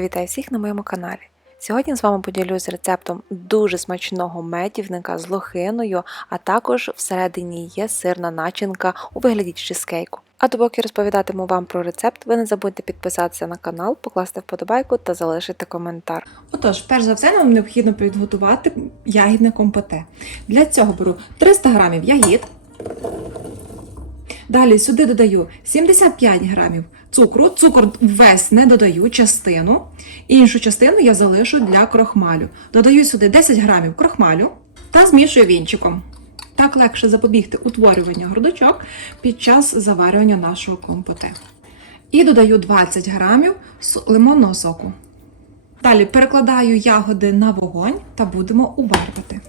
Вітаю всіх на моєму каналі. Сьогодні з вами поділюсь рецептом дуже смачного медівника з лохиною, а також всередині є сирна начинка у вигляді чизкейку. А допоки розповідатиму вам про рецепт, ви не забудьте підписатися на канал, покласти вподобайку та залишити коментар. Отож, перш за все, нам необхідно підготувати ягідне компоте. Для цього беру 300 грамів ягід. Далі сюди додаю 75 грамів цукру. Цукор весь не додаю, частину. Іншу частину я залишу для крохмалю. Додаю сюди 10 грамів крохмалю та змішую вінчиком. Так легше запобігти утворюванню грудочок під час заварювання нашого компоте. І додаю 20 грамів лимонного соку. Далі перекладаю ягоди на вогонь та будемо уварювати.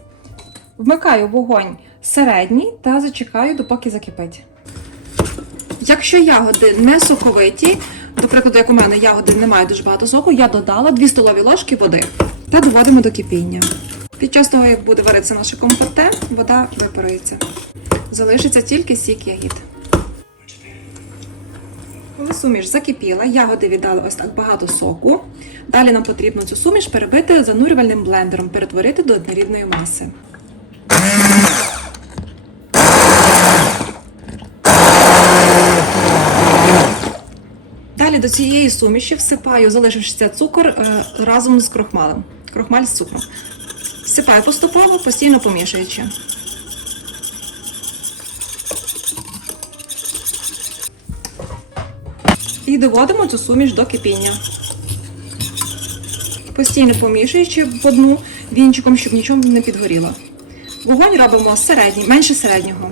Вмикаю вогонь середній та зачекаю, допоки закипить. Якщо ягоди не соковиті, до прикладу, як у мене ягоди не мають дуже багато соку, я додала 2 столові ложки води та доводимо до кипіння. Під час того, як буде варитися наше компоте, вода випарується. Залишиться тільки сік ягід. Коли суміш закипіла, ягоди віддали ось так багато соку. Далі нам потрібно цю суміш перебити занурювальним блендером, перетворити до однорідної маси. Далі до цієї суміші всипаю залишившися цукор е, разом з крохмалем. Крохмаль з цукром. Всипаю поступово, постійно помішуючи. І доводимо цю суміш до кипіння. Постійно помішуючи в одну вінчиком, щоб нічого не підгоріло. Вогонь робимо середній, менше середнього.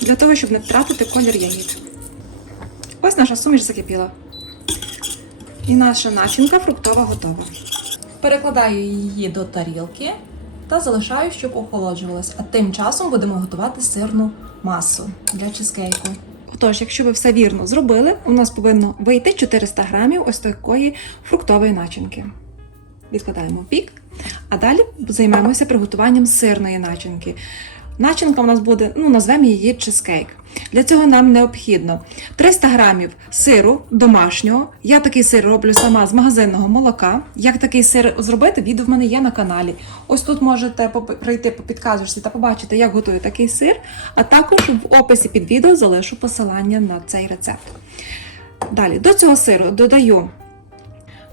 Для того, щоб не втратити колір ягід. Ось наша суміш закипіла. І наша начинка фруктова готова. Перекладаю її до тарілки та залишаю, щоб охолоджувалась. А тим часом будемо готувати сирну масу для чизкейку. Отож, якщо ви все вірно зробили, у нас повинно вийти 400 грамів ось такої фруктової начинки. Відкладаємо в бік, а далі займемося приготуванням сирної начинки. Начинка у нас буде, ну, назвемо її чизкейк. Для цього нам необхідно 300 грамів сиру домашнього. Я такий сир роблю сама з магазинного молока. Як такий сир зробити, відео в мене є на каналі. Ось тут можете пройти по підказочці та побачити, як готую такий сир. А також в описі під відео залишу посилання на цей рецепт. Далі до цього сиру додаю,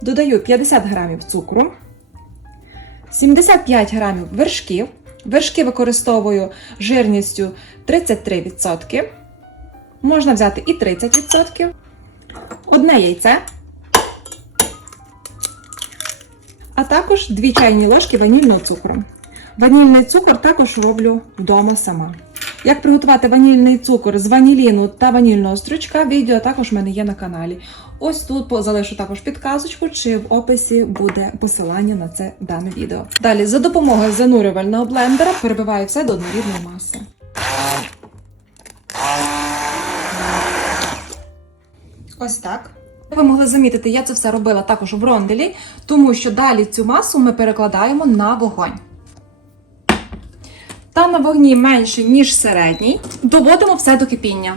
додаю 50 грамів цукру, 75 грамів вершків. Вершки використовую жирністю 33%. Можна взяти і 30%. Одне яйце. А також 2 чайні ложки ванільного цукру. Ванільний цукор також роблю вдома сама. Як приготувати ванільний цукор з ваніліну та ванільного стручка, відео також в мене є на каналі. Ось тут залишу також підказочку, чи в описі буде посилання на це дане відео. Далі, за допомогою занурювального блендера перебиваю все до однорідної маси. Ось так. Ви могли замітити, я це все робила також в ронделі, тому що далі цю масу ми перекладаємо на вогонь. Та на вогні менше, ніж середній, доводимо все до кипіння,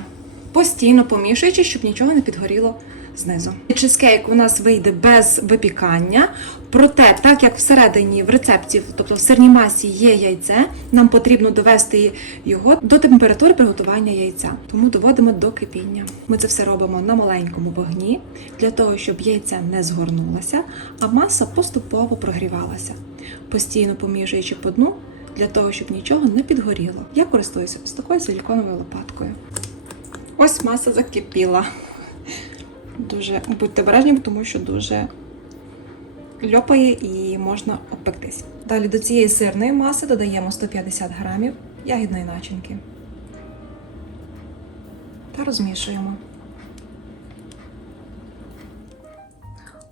постійно помішуючи, щоб нічого не підгоріло знизу. Чизкейк у нас вийде без випікання, проте, так як всередині в рецепті, тобто в сирній масі є яйце, нам потрібно довести його до температури приготування яйця. Тому доводимо до кипіння. Ми це все робимо на маленькому вогні для того, щоб яйце не згорнулося, а маса поступово прогрівалася, постійно помішуючи по дну для того, щоб нічого не підгоріло. Я користуюся ось такою силіконовою лопаткою. Ось маса закипіла. Дуже будьте обережні, тому що дуже льопає і можна обпектись. Далі до цієї сирної маси додаємо 150 грамів ягідної начинки. Та розмішуємо.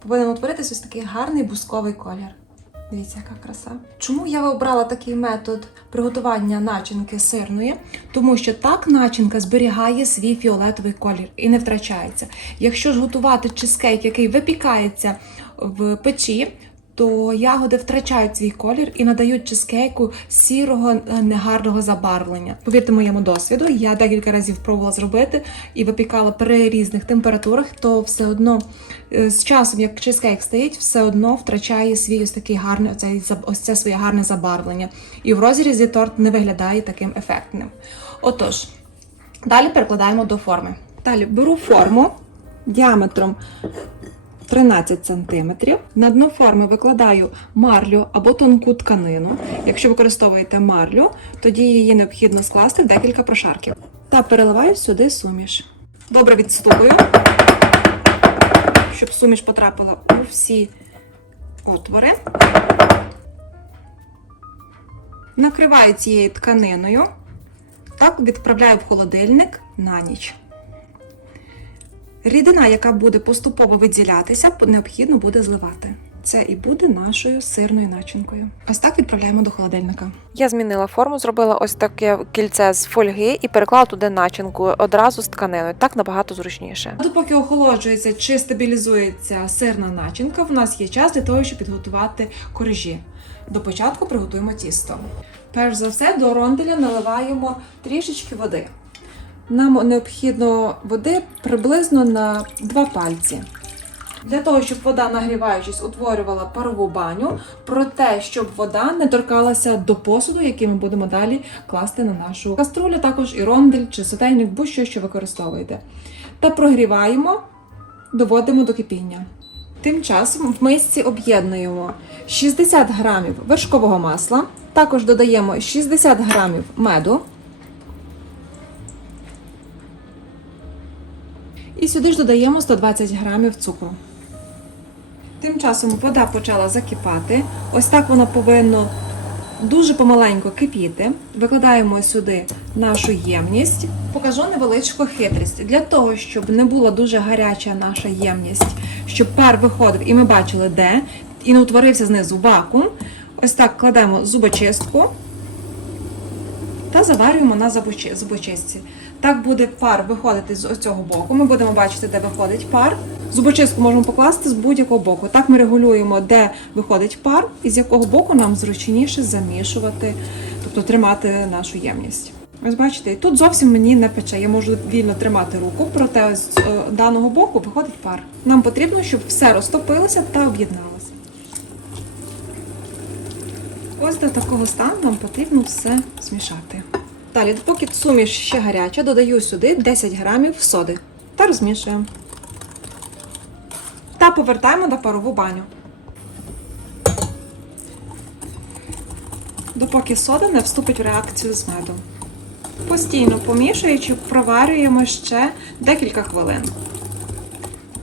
Повинен утворитися ось такий гарний бусковий колір. Дивіться, яка краса. Чому я обрала такий метод приготування начинки сирної? Тому що так начинка зберігає свій фіолетовий колір і не втрачається. Якщо ж готувати чизкейк, який випікається в печі, то ягоди втрачають свій колір і надають чизкейку сірого е, негарного забарвлення. Повірте моєму досвіду, я декілька разів пробувала зробити і випікала при різних температурах, то все одно е, з часом, як чизкейк стоїть, все одно втрачає свій ось такий гарний оцей ось це своє гарне забарвлення. І в розрізі торт не виглядає таким ефектним. Отож, далі перекладаємо до форми. Далі беру форму діаметром 13 см. На дно форми викладаю марлю або тонку тканину. Якщо використовуєте марлю, тоді її необхідно скласти в декілька прошарків. Та переливаю сюди суміш. Добре відстукую, щоб суміш потрапила у всі отвори. Накриваю цією тканиною. Так відправляю в холодильник на ніч. Рідина, яка буде поступово виділятися, необхідно буде зливати. Це і буде нашою сирною начинкою. Ось так відправляємо до холодильника. Я змінила форму, зробила ось таке кільце з фольги і переклала туди начинку одразу з тканиною. Так набагато зручніше. Допоки охолоджується чи стабілізується сирна начинка, в нас є час для того, щоб підготувати коржі. До початку приготуємо тісто. Перш за все, до ронделя наливаємо трішечки води. Нам необхідно води приблизно на 2 пальці. Для того, щоб вода, нагріваючись, утворювала парову баню, проте, щоб вода не торкалася до посуду, який ми будемо далі класти на нашу каструлю, також і рондель чи сотейник, будь-що, що використовуєте. Та прогріваємо, доводимо до кипіння. Тим часом в мисці об'єднуємо 60 грамів вершкового масла, також додаємо 60 грамів меду. І сюди ж додаємо 120 грамів цукру. Тим часом вода почала закипати. Ось так вона повинна дуже помаленько кипіти. Викладаємо сюди нашу ємність. Покажу невеличку хитрість. Для того, щоб не була дуже гаряча наша ємність, щоб пар виходив і ми бачили де, і не утворився знизу вакуум. Ось так кладемо зубочистку та заварюємо на зубочи- зубочистці. Так буде пар виходити з цього боку. Ми будемо бачити, де виходить пар. Зубочистку можемо покласти з будь-якого боку. Так ми регулюємо, де виходить пар і з якого боку нам зручніше замішувати, тобто тримати нашу ємність. Ось бачите, тут зовсім мені не пече. Я можу вільно тримати руку, проте з е, даного боку виходить пар. Нам потрібно, щоб все розтопилося та об'єдналося. Ось до такого стану нам потрібно все змішати. Далі, допоки суміш ще гаряча, додаю сюди 10 грамів соди та розмішуємо. Та повертаємо на парову баню. Допоки сода не вступить в реакцію з медом. Постійно помішуючи, проварюємо ще декілька хвилин.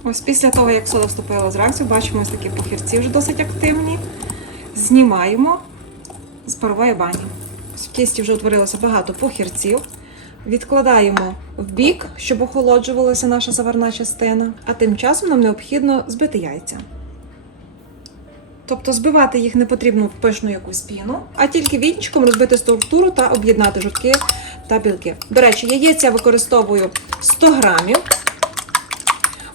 Ось після того, як сода вступила з реакцію, бачимо ось такі похірці вже досить активні. Знімаємо з парової бані. В тісті вже утворилося багато похірців. Відкладаємо в бік, щоб охолоджувалася наша заварна частина. А тим часом нам необхідно збити яйця. Тобто збивати їх не потрібно в пишну якусь піну, а тільки вінчиком розбити структуру та об'єднати жовтки та білки. До речі, яєць я використовую 100 грамів.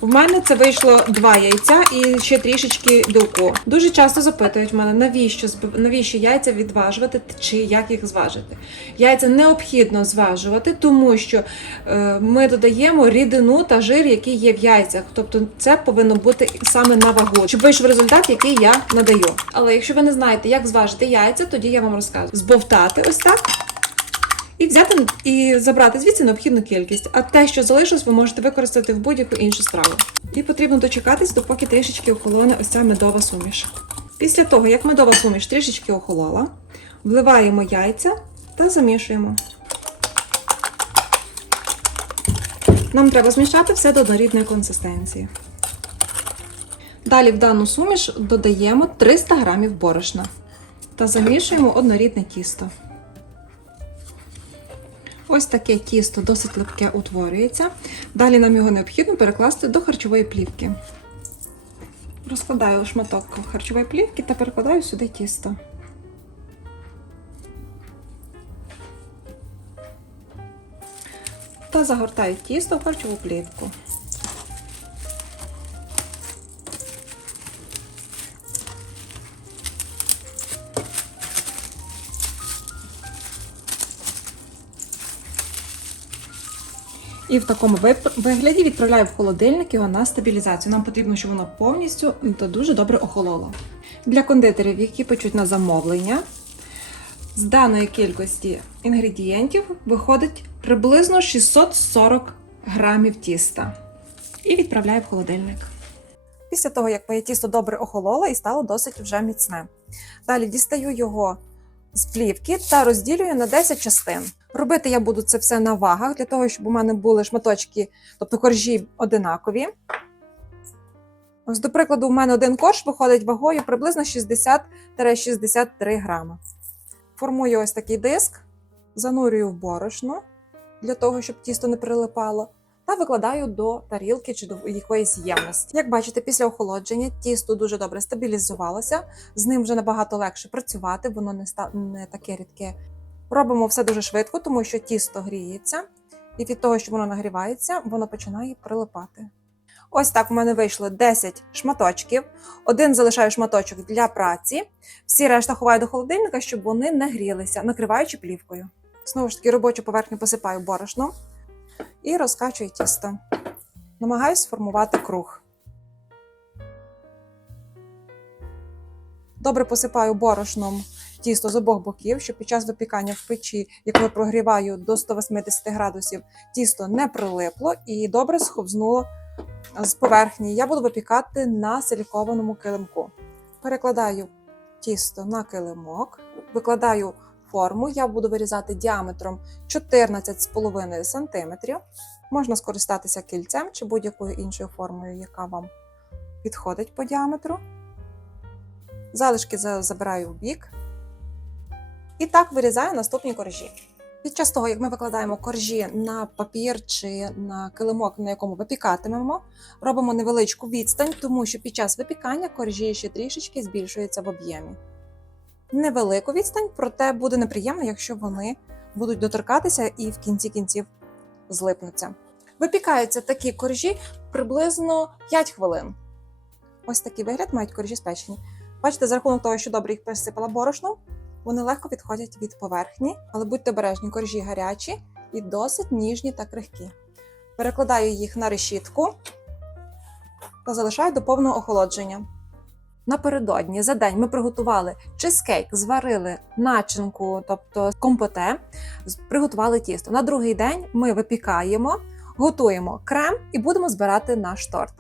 В мене це вийшло два яйця і ще трішечки білку. Дуже часто запитують мене, навіщо навіщо яйця відважувати чи як їх зважити. Яйця необхідно зважувати, тому що е, ми додаємо рідину та жир, який є в яйцях. Тобто це повинно бути саме на вагу, щоб вийшов результат, який я надаю. Але якщо ви не знаєте, як зважити яйця, тоді я вам розказую. Збовтати ось так. І взяти і забрати звідси необхідну кількість. А те, що залишилось, ви можете використати в будь-яку іншу страву. І потрібно дочекатись, допоки трішечки охолоне ось ця медова суміш. Після того, як медова суміш трішечки охолола, вливаємо яйця та замішуємо. Нам треба змішати все до однорідної консистенції. Далі в дану суміш додаємо 300 г борошна та замішуємо однорідне тісто. Ось таке тісто досить липке утворюється. Далі нам його необхідно перекласти до харчової плівки. Розкладаю шматок харчової плівки та перекладаю сюди тісто. Та загортаю тісто в харчову плівку. І в такому вигляді відправляю в холодильник його на стабілізацію. Нам потрібно, щоб воно повністю та дуже добре охололо. Для кондитерів, які печуть на замовлення, з даної кількості інгредієнтів виходить приблизно 640 грамів тіста. І відправляю в холодильник. Після того, як моє тісто добре охололо і стало досить вже міцне. Далі дістаю його з плівки та розділюю на 10 частин. Робити я буду це все на вагах, для того, щоб у мене були шматочки, тобто коржі одинакові. Ось, до прикладу, у мене один корж виходить вагою приблизно 60-63 грами. Формую ось такий диск, занурюю в борошно для того, щоб тісто не прилипало, та викладаю до тарілки чи до якоїсь ємності. Як бачите, після охолодження тісто дуже добре стабілізувалося, з ним вже набагато легше працювати, воно не, ста... не таке рідке. Робимо все дуже швидко, тому що тісто гріється, і від того, що воно нагрівається, воно починає прилипати. Ось так у мене вийшло 10 шматочків. Один залишаю шматочок для праці. Всі решта ховаю до холодильника, щоб вони не грілися, накриваючи плівкою. Знову ж таки, робочу поверхню посипаю борошном і розкачую тісто. Намагаюсь сформувати круг. Добре посипаю борошном тісто з обох боків, щоб під час випікання в печі, яку я прогріваю до 180 градусів, тісто не прилипло і добре сховзнуло з поверхні. Я буду випікати на силікованому килимку. Перекладаю тісто на килимок, викладаю форму. Я буду вирізати діаметром 14,5 см. Можна скористатися кільцем чи будь-якою іншою формою, яка вам підходить по діаметру. Залишки забираю в бік. І так вирізаю наступні коржі. Під час того, як ми викладаємо коржі на папір чи на килимок, на якому випікатимемо, робимо невеличку відстань, тому що під час випікання коржі ще трішечки збільшуються в об'ємі. Невелику відстань, проте буде неприємно, якщо вони будуть доторкатися і в кінці кінців злипнуться. Випікаються такі коржі приблизно 5 хвилин. Ось такий вигляд мають коржі спечені. Бачите, за рахунок того, що добре їх присипала борошном, вони легко відходять від поверхні, але будьте обережні, коржі гарячі і досить ніжні та крихкі. Перекладаю їх на решітку та залишаю до повного охолодження. Напередодні за день ми приготували чизкейк, зварили начинку, тобто компоте, приготували тісто. На другий день ми випікаємо, готуємо крем і будемо збирати наш торт.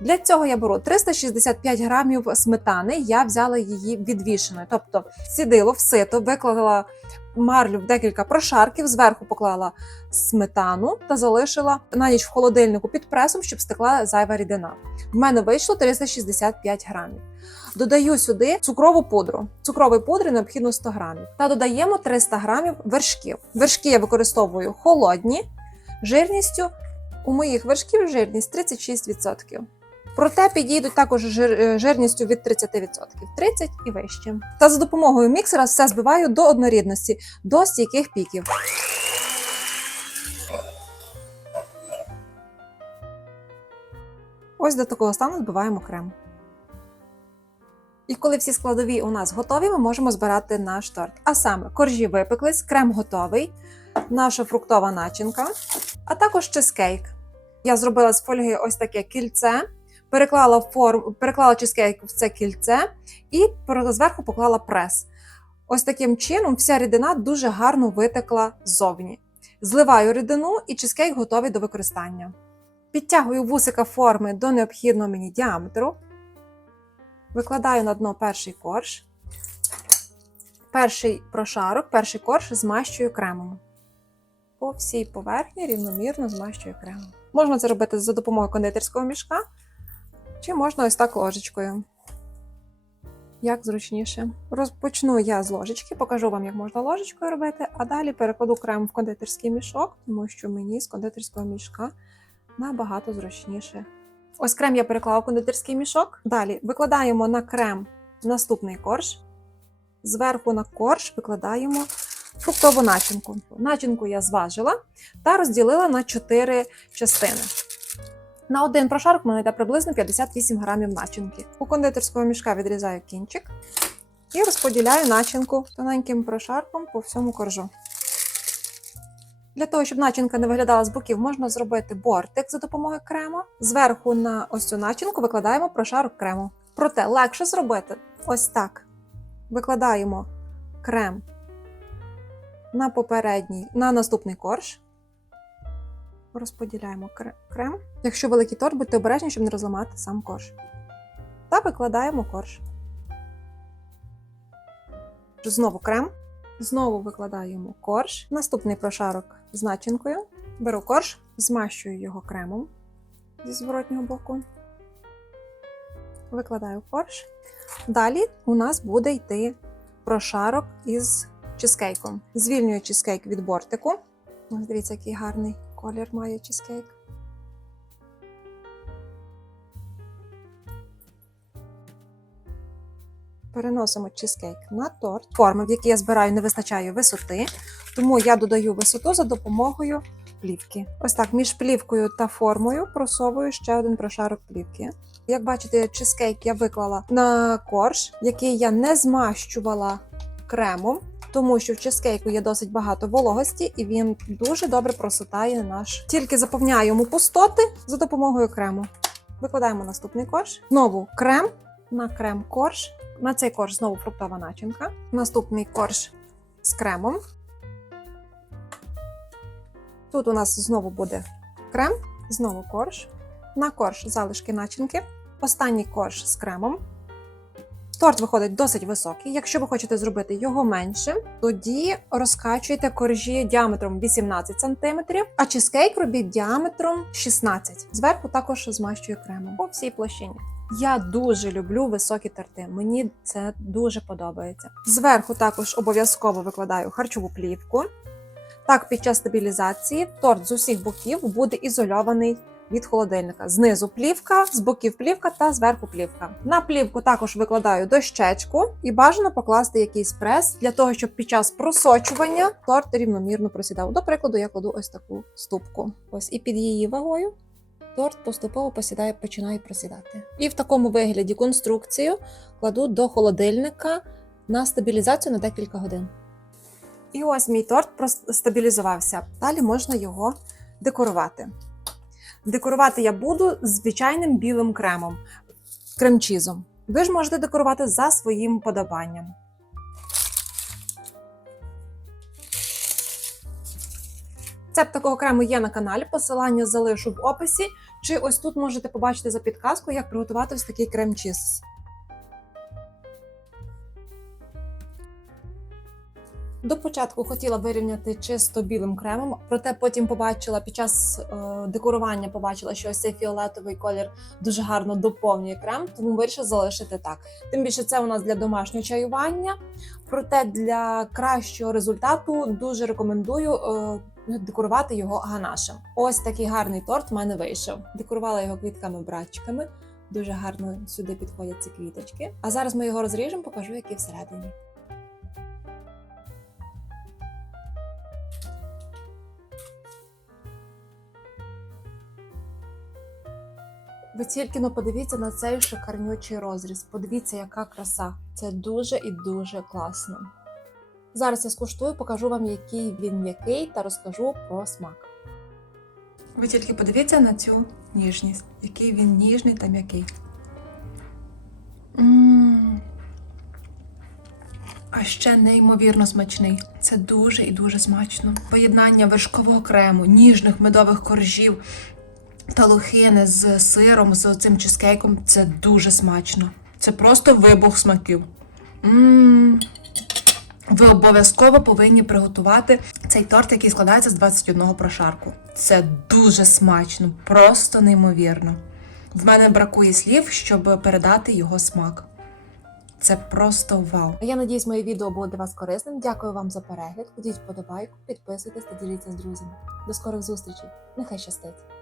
Для цього я беру 365 грамів сметани. Я взяла її відвішеною, тобто сідило в сито, виклала марлю в декілька прошарків, зверху поклала сметану та залишила на ніч в холодильнику під пресом, щоб стекла зайва рідина. В мене вийшло 365 грамів. Додаю сюди цукрову пудру. Цукрової пудри необхідно 100 грамів. Та додаємо 300 грамів вершків. Вершки я використовую холодні, жирністю у моїх вершків жирність 36%. Проте підійдуть також е, жирністю від 30%, 30 і вище. Та за допомогою міксера все збиваю до однорідності, до стійких піків. Ось до такого стану збиваємо крем. І коли всі складові у нас готові, ми можемо збирати наш торт. А саме коржі випеклись, крем готовий, наша фруктова начинка, а також чизкейк. Я зробила з фольги ось таке кільце, переклала форм, переклала чизкейк в це кільце і зверху поклала прес. Ось таким чином вся рідина дуже гарно витекла ззовні. Зливаю рідину і чизкейк готовий до використання. Підтягую вусика форми до необхідного мені діаметру. Викладаю на дно перший корж. Перший прошарок, перший корж змащую кремом. По всій поверхні рівномірно змащую кремом. Можна це робити за допомогою кондитерського мішка, чи можна ось так ложечкою. Як зручніше. Розпочну я з ложечки, покажу вам, як можна ложечкою робити, а далі перекладу крем в кондитерський мішок, тому що мені з кондитерського мішка набагато зручніше. Ось крем я переклала в кондитерський мішок. Далі викладаємо на крем наступний корж. Зверху на корж викладаємо фруктову начинку. Начинку я зважила та розділила на 4 частини. На один прошарок в мене йде приблизно 58 грамів начинки. У кондитерського мішка відрізаю кінчик і розподіляю начинку тоненьким прошарком по всьому коржу. Для того, щоб начинка не виглядала з боків, можна зробити бортик за допомогою крему. Зверху на ось цю начинку викладаємо прошарок крему. Проте легше зробити ось так. Викладаємо крем на попередній, на наступний корж. Розподіляємо крем. Якщо великий торт, будьте обережні, щоб не розламати сам корж. Та викладаємо корж. Знову крем. Знову викладаємо корж. Наступний прошарок з начинкою. Беру корж, змащую його кремом зі зворотнього боку. Викладаю корж. Далі у нас буде йти прошарок із чизкейком. Звільнюю чизкейк від бортику. Дивіться, який гарний колір має чизкейк. Переносимо чизкейк на торт. Форми, в які я збираю, не вистачає висоти, тому я додаю висоту за допомогою плівки. Ось так, між плівкою та формою просовую ще один прошарок плівки. Як бачите, чизкейк я виклала на корж, який я не змащувала кремом, тому що в чизкейку є досить багато вологості, і він дуже добре проситає наш. Тільки заповняю йому пустоти за допомогою крему. Викладаємо наступний корж. Знову крем на крем корж. На цей корж знову фруктова начинка. Наступний корж з кремом. Тут у нас знову буде крем, знову корж. На корж залишки начинки. Останній корж з кремом. Торт виходить досить високий. Якщо ви хочете зробити його меншим, тоді розкачуйте коржі діаметром 18 см, а чизкейк робіть діаметром 16 Зверху також змащую кремом по всій площині. Я дуже люблю високі торти. Мені це дуже подобається. Зверху також обов'язково викладаю харчову плівку. Так, під час стабілізації торт з усіх боків буде ізольований від холодильника. Знизу плівка, з боків плівка та зверху плівка. На плівку також викладаю дощечку і бажано покласти якийсь прес для того, щоб під час просочування торт рівномірно просідав. До прикладу, я кладу ось таку ступку. Ось і під її вагою торт поступово посідає, починає просідати. І в такому вигляді конструкцію кладу до холодильника на стабілізацію на декілька годин. І ось мій торт стабілізувався. Далі можна його декорувати. Декорувати я буду звичайним білим кремом, кремчізом. Ви ж можете декорувати за своїм подобанням. Рецепт такого крему є на каналі. Посилання залишу в описі. Чи ось тут можете побачити за підказку, як приготувати ось такий крем-чіз. До початку хотіла вирівняти чисто білим кремом, проте потім побачила під час е, декорування, побачила, що ось цей фіолетовий колір дуже гарно доповнює крем, тому вирішила залишити так. Тим більше це у нас для домашнього чаювання. Проте для кращого результату дуже рекомендую е, декорувати його ганашем. Ось такий гарний торт в мене вийшов. Декорувала його квітками-братчиками. Дуже гарно сюди підходять ці квіточки. А зараз ми його розріжемо, покажу, який всередині. Ви тільки ну подивіться на цей шикарнючий розріз. Подивіться, яка краса. Це дуже і дуже класно. Зараз я скуштую, покажу вам, який він м'який, та розкажу про смак. Ви тільки подивіться на цю ніжність, який він ніжний та м'який. А ще неймовірно смачний. Це дуже і дуже смачно. Поєднання вершкового крему, ніжних медових коржів та лохини з сиром, з цим чизкейком це дуже смачно. Це просто вибух смаків. М. Ви обов'язково повинні приготувати цей торт, який складається з 21 прошарку. Це дуже смачно, просто неймовірно. В мене бракує слів, щоб передати його смак. Це просто вау. Я надіюсь, моє відео було для вас корисним. Дякую вам за перегляд. Ходіть вподобайку, підписуйтесь та діліться з друзями. До скорих зустрічей. Нехай щастить!